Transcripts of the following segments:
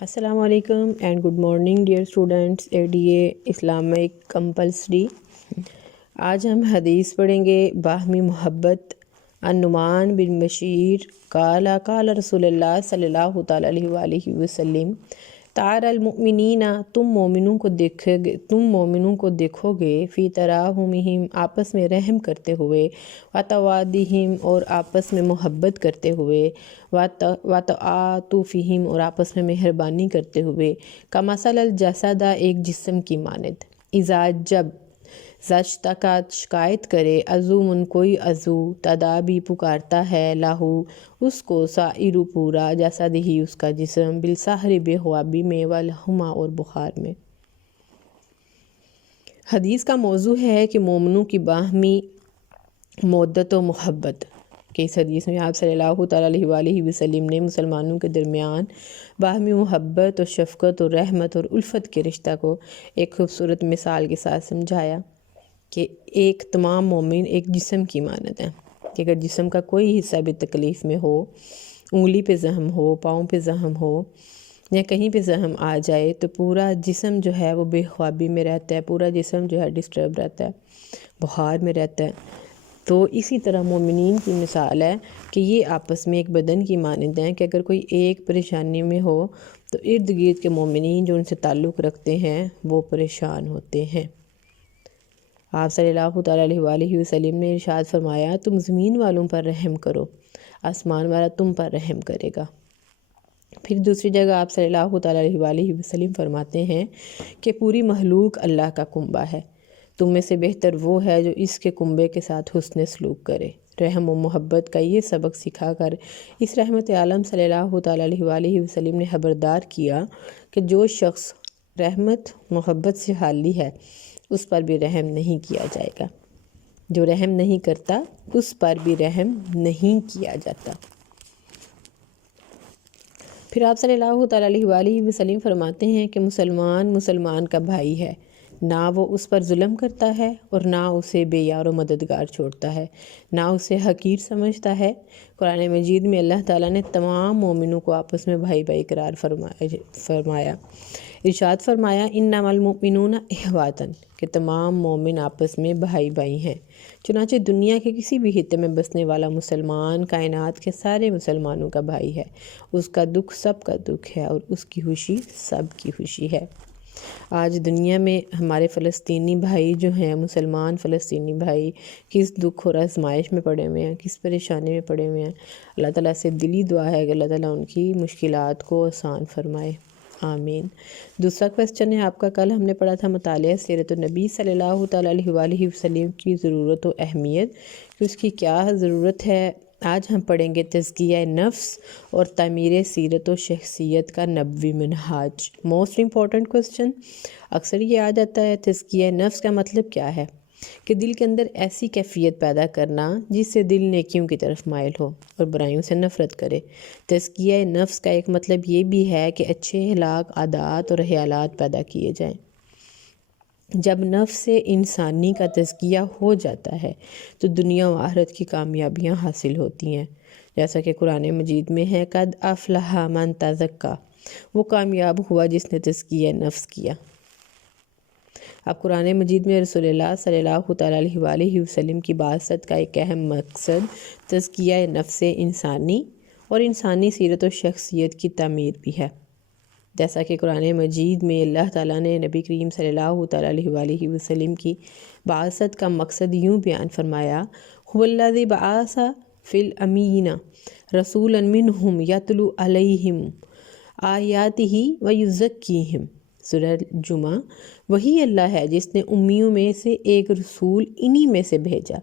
السلام علیکم and good morning dear students ADA Islamic compulsory. آج ہم حدیث پڑھیں گے باہمی محبت۔ النعمان بن بشیر قال قال رسول اللہ صلی اللہ تعالیٰ علیہ وآلہ وسلم تعار المؤمنین، تم مومنوں کو دیکھو گے فی تراحمہم، آپس میں رحم کرتے ہوئے، وتوادہم، اور آپس میں محبت کرتے ہوئے، وتعاطفہم، اور آپس میں مہربانی کرتے ہوئے، کمثل الجسد، ایک جسم کی مانند، اذا جب اشتکا شکایت کرے، عضو کوئی عضو، تداعی پکارتا ہے، لہو اس کو، سائر پورا، جسد ہی اس کا جسم، بالسحر بے خوابی میں، والحمى اور بخار میں۔ حدیث کا موضوع ہے کہ مومنوں کی باہمی مودت و محبت، کہ اس حدیث میں آپ صلی اللہ تعالیٰ علیہ وآلہ وسلم نے مسلمانوں کے درمیان باہمی محبت اور شفقت اور رحمت اور الفت کے رشتہ کو ایک خوبصورت مثال کے ساتھ سمجھایا کہ ایک تمام مومن ایک جسم کی مانند ہے، کہ اگر جسم کا کوئی حصہ بھی تکلیف میں ہو، انگلی پہ زخم ہو، پاؤں پہ زخم ہو، یا کہیں پہ زخم آ جائے تو پورا جسم جو ہے وہ بے خوابی میں رہتا ہے، پورا جسم جو ہے ڈسٹرب رہتا ہے، بخار میں رہتا ہے۔ تو اسی طرح مومنین کی مثال ہے کہ یہ آپس میں ایک بدن کی مانند ہیں، کہ اگر کوئی ایک پریشانی میں ہو تو ارد گرد کے مومنین جو ان سے تعلق رکھتے ہیں وہ پریشان ہوتے ہیں۔ آپ صلی اللہ تعالیٰ علیہ وآلہ وسلم نے ارشاد فرمایا، تم زمین والوں پر رحم کرو، آسمان والا تم پر رحم کرے گا۔ پھر دوسری جگہ آپ صلی اللہ تعالیٰ علیہ وآلہ وسلم فرماتے ہیں کہ پوری مخلوق اللہ کا کنبہ ہے، تم میں سے بہتر وہ ہے جو اس کے کنبے کے ساتھ حسن سلوک کرے۔ رحم و محبت کا یہ سبق سکھا کر اس رحمت عالم صلی اللہ تعالیٰ علیہ وآلہ وسلم نے خبردار کیا کہ جو شخص رحمت محبت سے خالی ہے اس پر بھی رحم نہیں کیا جائے گا، جو رحم نہیں کرتا اس پر بھی رحم نہیں کیا جاتا۔ پھر آپ صلی اللہ تعالیٰ علیہ وآلہ وسلم فرماتے ہیں کہ مسلمان کا بھائی ہے، نہ وہ اس پر ظلم کرتا ہے اور نہ اسے بے یار و مددگار چھوڑتا ہے، نہ اسے حقیر سمجھتا ہے۔ قرآن مجید میں اللہ تعالیٰ نے تمام مومنوں کو آپس میں بھائی بھائی قرار فرمایا، ارشاد فرمایا انما المؤمنون اخوۃ، کہ تمام مومن آپس میں بھائی بھائی ہیں۔ چنانچہ دنیا کے کسی بھی خطے میں بسنے والا مسلمان کائنات کے سارے مسلمانوں کا بھائی ہے، اس کا دکھ سب کا دکھ ہے اور اس کی خوشی سب کی خوشی ہے۔ آج دنیا میں ہمارے فلسطینی بھائی جو ہیں، مسلمان فلسطینی بھائی، کس دکھ اور آزمائش میں پڑے ہوئے ہیں، کس پریشانی میں پڑے ہوئے ہیں۔ اللہ تعالیٰ سے دلی دعا ہے کہ اللہ تعالیٰ ان کی مشکلات کو آسان فرمائے، آمین۔ دوسرا کویسچن ہے آپ کا، کل ہم نے پڑھا تھا مطالعہ سیرت النبی صلی اللہ تعالیٰ علیہ وآلہ وسلم کی ضرورت و اہمیت، کہ اس کی کیا ضرورت ہے۔ آج ہم پڑھیں گے تزکیہ نفس اور تعمیر سیرت و شخصیت کا نبوی منہاج۔ موسٹ امپورٹنٹ کویسچن، اکثر یہ آ جاتا ہے تزکیہ نفس کا مطلب کیا ہے؟ کہ دل کے اندر ایسی کیفیت پیدا کرنا جس سے دل نیکیوں کی طرف مائل ہو اور برائیوں سے نفرت کرے۔ تزکیہ نفس کا ایک مطلب یہ بھی ہے کہ اچھے اخلاق، عادات اور خیالات پیدا کیے جائیں۔ جب نفس انسانی کا تزکیہ ہو جاتا ہے تو دنیا و آخرت کی کامیابیاں حاصل ہوتی ہیں، جیسا کہ قرآن مجید میں ہے قد افلح من تزکا، وہ کامیاب ہوا جس نے تزکیہ نفس کیا۔ اب قرآن مجید میں رسول اللہ صلی اللہ تعالیٰ علیہ وآلہ وسلم کی بعثت کا ایک اہم مقصد تزکیہ نفس انسانی اور انسانی سیرت و شخصیت کی تعمیر بھی ہے، جیسا کہ قرآن مجید میں اللہ تعالیٰ نے نبی کریم صلی اللہ تعالیٰ علیہ وآلہ وسلم کی بعثت کا مقصد یوں بیان فرمایا، هو الذی بعث فی الامیین رسولا منہم یتلو علیہم آیاتہ ویزکیہم۔ سورہ جمعہ، وہی اللہ ہے جس نے امیوں میں سے ایک رسول انہی میں سے بھیجا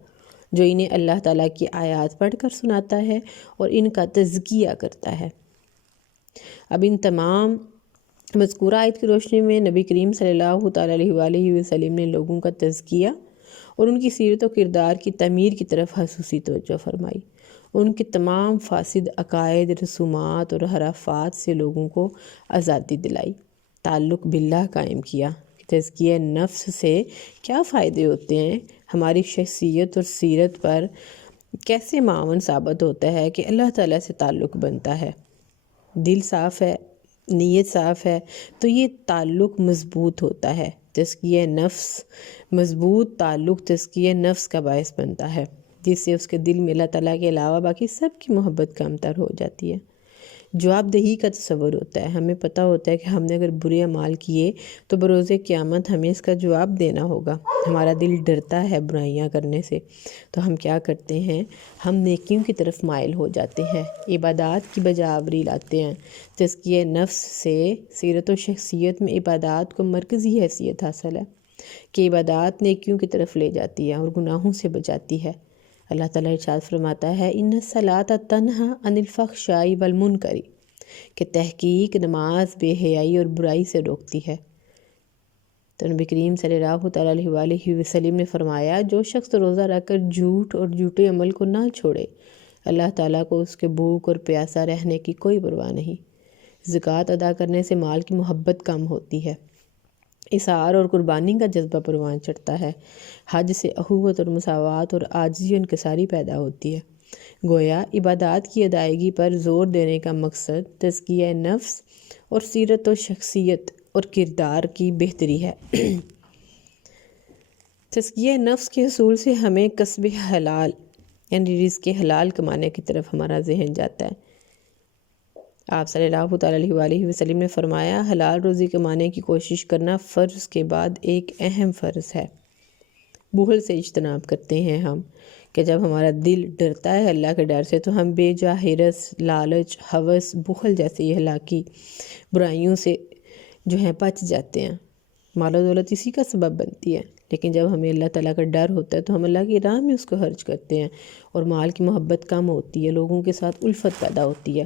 جو انہیں اللہ تعالیٰ کی آیات پڑھ کر سناتا ہے اور ان کا تزکیہ کرتا ہے۔ اب ان تمام مذکورہ آیت کی روشنی میں نبی کریم صلی اللہ تعالیٰ علیہ وآلہ وسلم نے لوگوں کا تزکیہ اور ان کی سیرت و کردار کی تعمیر کی طرف خصوصی توجہ فرمائی، ان کے تمام فاسد عقائد، رسومات اور خرافات سے لوگوں کو آزادی دلائی، تعلق باللہ قائم کیا۔ تزکیہ نفس سے کیا فائدے ہوتے ہیں، ہماری شخصیت اور سیرت پر کیسے معاون ثابت ہوتا ہے کہ اللہ تعالیٰ سے تعلق بنتا ہے۔ دل صاف ہے، نیت صاف ہے تو یہ تعلق مضبوط ہوتا ہے۔ تزکیہ نفس، مضبوط تعلق تزکیہ نفس کا باعث بنتا ہے، جس سے اس کے دل میں اللہ تعالیٰ کے علاوہ باقی سب کی محبت کم تر ہو جاتی ہے۔ جواب دہی کا تصور ہوتا ہے، ہمیں پتہ ہوتا ہے کہ ہم نے اگر برے اعمال کیے تو بروز قیامت ہمیں اس کا جواب دینا ہوگا۔ ہمارا دل ڈرتا ہے برائیاں کرنے سے، تو ہم کیا کرتے ہیں؟ ہم نیکیوں کی طرف مائل ہو جاتے ہیں، عبادات کی بجاوری لاتے ہیں۔ تزکیہ نفس سے سیرت و شخصیت میں عبادات کو مرکزی حیثیت حاصل ہے کہ عبادات نیکیوں کی طرف لے جاتی ہے اور گناہوں سے بچاتی ہے۔ اللہ تعالیٰ ارشاد فرماتا ہے ان الصلاۃ تنہی عن الفحشاء والمنکر، کہ تحقیق نماز بے حیائی اور برائی سے روکتی ہے۔ تو نبی کریم صلی اللہ تعالیٰ علیہ وآلہ وسلم نے فرمایا جو شخص روزہ رکھ کر جھوٹ اور جھوٹے عمل کو نہ چھوڑے، اللہ تعالیٰ کو اس کے بھوک اور پیاسا رہنے کی کوئی پرواہ نہیں۔ زکوٰۃ ادا کرنے سے مال کی محبت کم ہوتی ہے، اثار اور قربانی کا جذبہ پروان چڑھتا ہے، حج سے اخوت اور مساوات اور عاجزی و انکساری پیدا ہوتی ہے۔ گویا عبادات کی ادائیگی پر زور دینے کا مقصد تزکیہ نفس اور سیرت و شخصیت اور کردار کی بہتری ہے۔ تزکیہ نفس کے حصول سے ہمیں کسب حلال یعنی رزق حلال کمانے کی طرف ہمارا ذہن جاتا ہے۔ آپ صلی اللہ تعالیٰ علیہ وآلہ وسلم نے فرمایا حلال روزی کمانے کی کوشش کرنا فرض کے بعد ایک اہم فرض ہے۔ بخل سے اجتناب کرتے ہیں ہم کہ جب ہمارا دل ڈرتا ہے اللہ کے ڈر سے تو ہم بے جا حرص، لالچ، ہوس، بخل جیسی اخلاقی برائیوں سے جو ہیں بچ جاتے ہیں۔ مال و دولت اسی کا سبب بنتی ہے، لیکن جب ہمیں اللہ تعالیٰ کا ڈر ہوتا ہے تو ہم اللہ کی راہ میں اس کو خرچ کرتے ہیں اور مال کی محبت کم ہوتی ہے، لوگوں کے ساتھ الفت پیدا ہوتی ہے،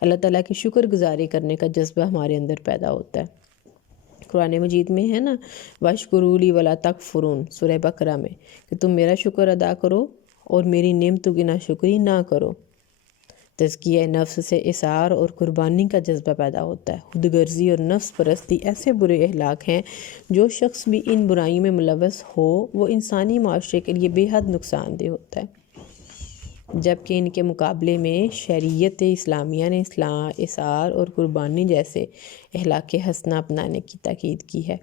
اللہ تعالیٰ کی شکر گزاری کرنے کا جذبہ ہمارے اندر پیدا ہوتا ہے۔ قرآن مجید میں ہے نا وَاشْكُرُوا لِي وَلَا تَكْفُرُونَ، سورہ بقرہ میں، کہ تم میرا شکر ادا کرو اور میری نعمتوں کی ناشکری نہ کرو۔ تزکیہ نفس سے اثار اور قربانی کا جذبہ پیدا ہوتا ہے۔ خود غرضی اور نفس پرستی ایسے برے اخلاق ہیں جو شخص بھی ان برائیوں میں ملوث ہو وہ انسانی معاشرے کے لیے بے حد نقصان دہ ہوتا ہے، جبکہ ان کے مقابلے میں شریعت اسلامیہ نے اثار اور قربانی جیسے اخلاق حسنہ اپنانے کی تاکید کی ہے،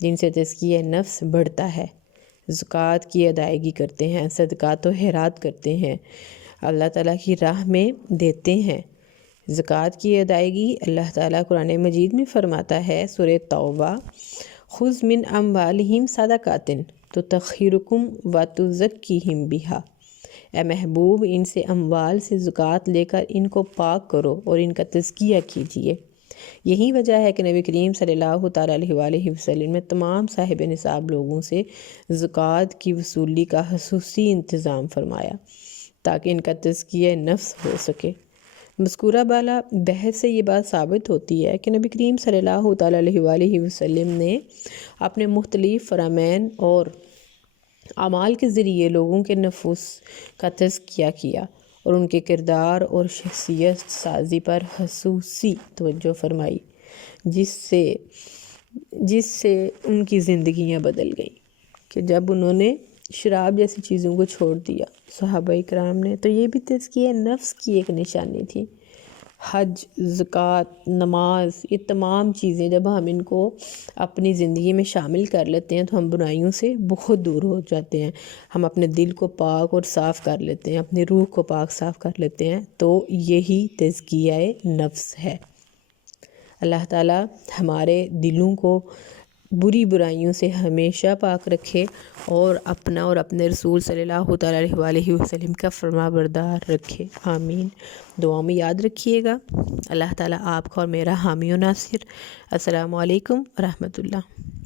جن سے تزکیہ نفس بڑھتا ہے۔ زکوٰۃ کی ادائیگی کرتے ہیں، صدقات و خیرات کرتے ہیں، اللہ تعالیٰ کی راہ میں دیتے ہیں۔ زکوٰۃ کی ادائیگی اللہ تعالیٰ قرآن مجید میں فرماتا ہے سورہ توبہ خذ من اموالہم صدقات تطہرکم وتزکیہم بہا، اے محبوب ان سے اموال سے زکوٰۃ لے کر ان کو پاک کرو اور ان کا تزکیہ کیجیے۔ یہی وجہ ہے کہ نبی کریم صلی اللہ تعالیٰ علیہ وآلہ وسلم نے تمام صاحب نصاب لوگوں سے زکوٰۃ کی وصولی کا خصوصی انتظام فرمایا تاکہ ان کا تزکیہ نفس ہو سکے۔ مذکورہ بالا بحث سے یہ بات ثابت ہوتی ہے کہ نبی کریم صلی اللہ تعالیٰ علیہ وآلہ وسلم نے اپنے مختلف فرامین اور اعمال کے ذریعے لوگوں کے نفوس کا تزکیہ کیا اور ان کے کردار اور شخصیت سازی پر خصوصی توجہ فرمائی، جس سے ان کی زندگیاں بدل گئیں کہ جب انہوں نے شراب جیسی چیزوں کو چھوڑ دیا صحابہ اکرام نے، تو یہ بھی تزکیہ نفس کی ایک نشانی تھی۔ حج، زکوٰۃ، نماز، یہ تمام چیزیں جب ہم ان کو اپنی زندگی میں شامل کر لیتے ہیں تو ہم برائیوں سے بہت دور ہو جاتے ہیں، ہم اپنے دل کو پاک اور صاف کر لیتے ہیں، اپنی روح کو پاک صاف کر لیتے ہیں، تو یہی تزکیہ نفس ہے۔ اللہ تعالیٰ ہمارے دلوں کو بری برائیوں سے ہمیشہ پاک رکھے اور اپنا اور اپنے رسول صلی اللہ تعالیٰ علیہ وآلہ وسلم کا فرما بردار رکھے، آمین۔ دعاؤں میں یاد رکھیے گا۔ اللہ تعالیٰ آپ کا اور میرا حامی و ناصر۔ السلام علیکم ورحمۃ اللہ۔